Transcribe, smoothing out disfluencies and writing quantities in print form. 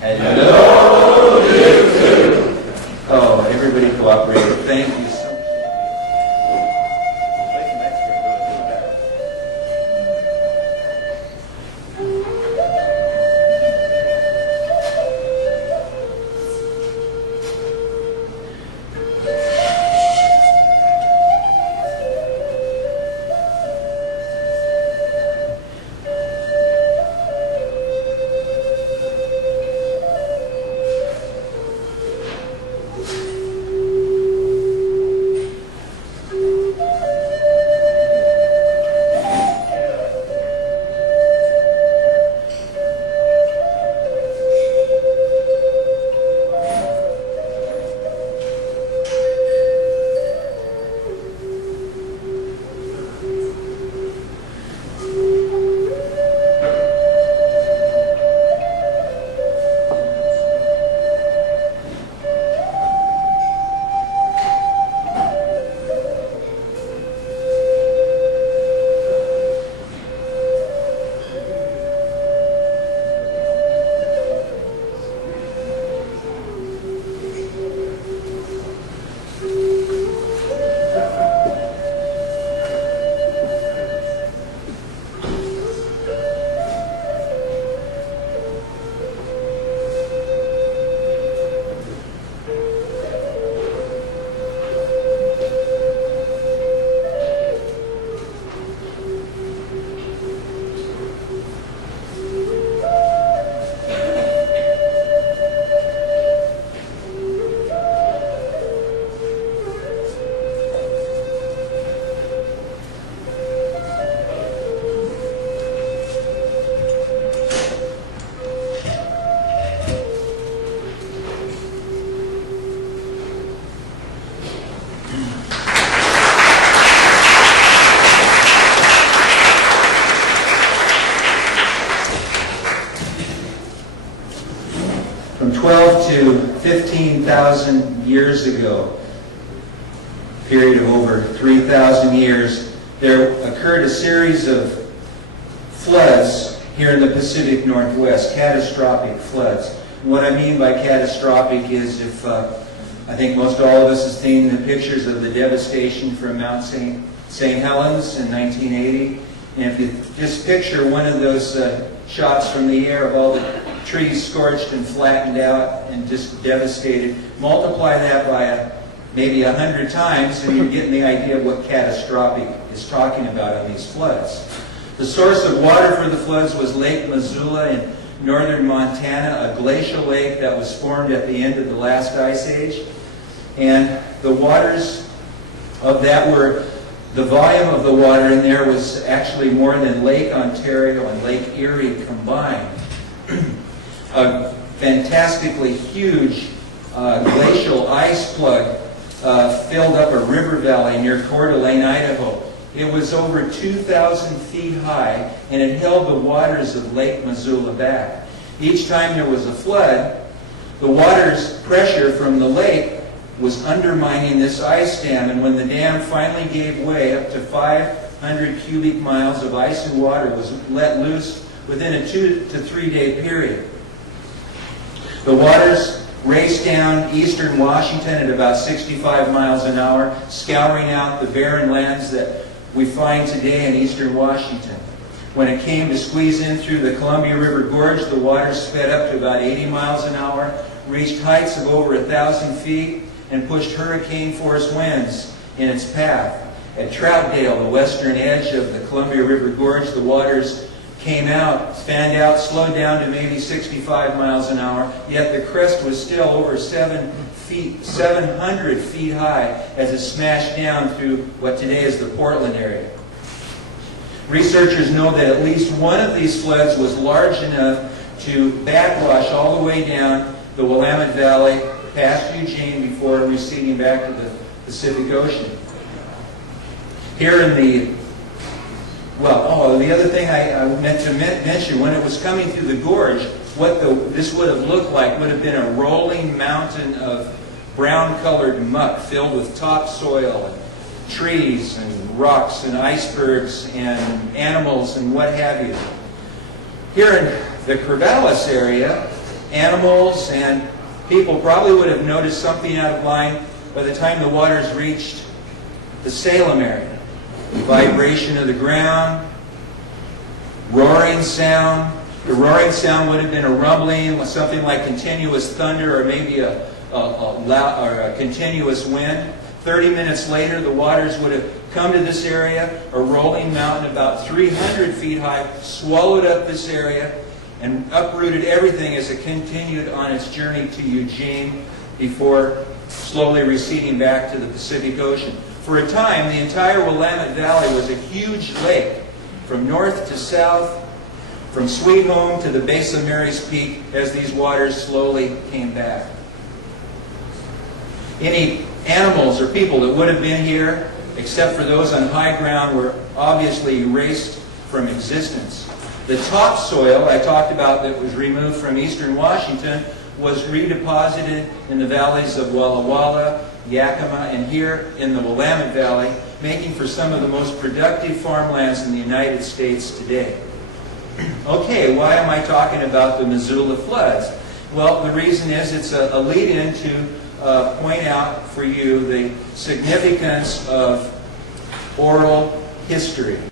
Hello, you too. Oh, everybody cooperated. Thank you so much. From 12 to 15,000 years ago, a period of over 3,000 years, there occurred a series of floods here in the Pacific Northwest, catastrophic floods. What I mean by catastrophic is if, I think most all of us have seen the pictures of the devastation from Mount St. Helens in 1980. And if you just picture one of those shots from the air of all the trees scorched and flattened out and just devastated, multiply that by maybe 100 times and you're getting the idea of what catastrophic is talking about on these floods. The source of water for the floods was Lake Missoula in northern Montana, a glacial lake that was formed at the end of the last ice age. And the waters of that were, the volume of the water in there was actually more than Lake Ontario and Lake Erie combined. A fantastically huge glacial ice plug filled up a river valley near Coeur d'Alene, Idaho. It was over 2,000 feet high, and it held the waters of Lake Missoula back. Each time there was a flood, the water's pressure from the lake was undermining this ice dam, and when the dam finally gave way, up to 500 cubic miles of ice and water was let loose within a 2 to 3 day period. The waters raced down eastern Washington at about 65 miles an hour, scouring out the barren lands that we find today in eastern Washington. When it came to squeeze in through the Columbia River Gorge, the water sped up to about 80 miles an hour, reached heights of over 1,000 feet, and pushed hurricane-force winds in its path. At Troutdale, the western edge of the Columbia River Gorge, the waters came out, fanned out, slowed down to maybe 65 miles an hour, yet the crest was still over 700 feet high as it smashed down through what today is the Portland area. Researchers know that at least one of these floods was large enough to backwash all the way down the Willamette Valley past Eugene before receding back to the Pacific Ocean. Here in the the other thing I meant to mention, when it was coming through the gorge, what this would have looked like would have been a rolling mountain of brown-colored muck filled with topsoil and trees and rocks and icebergs and animals and what have you. Here in the Corvallis area, animals and people probably would have noticed something out of line by the time the waters reached the Salem area. Vibration of the ground, roaring sound. The roaring sound would have been a rumbling, something like continuous thunder, or maybe a continuous wind. 30 minutes later, the waters would have come to this area, a rolling mountain about 300 feet high, swallowed up this area, and uprooted everything as it continued on its journey to Eugene before slowly receding back to the Pacific Ocean. For a time, the entire Willamette Valley was a huge lake from north to south, from Sweet Home to the base of Mary's Peak as these waters slowly came back. Any animals or people that would have been here, except for those on high ground, were obviously erased from existence. The topsoil I talked about that was removed from eastern Washington was redeposited in the valleys of Walla Walla, Yakima, and here in the Willamette Valley, making for some of the most productive farmlands in the United States today. Okay, why am I talking about the Missoula Floods? Well, the reason is it's a lead-in to point out for you the significance of oral history.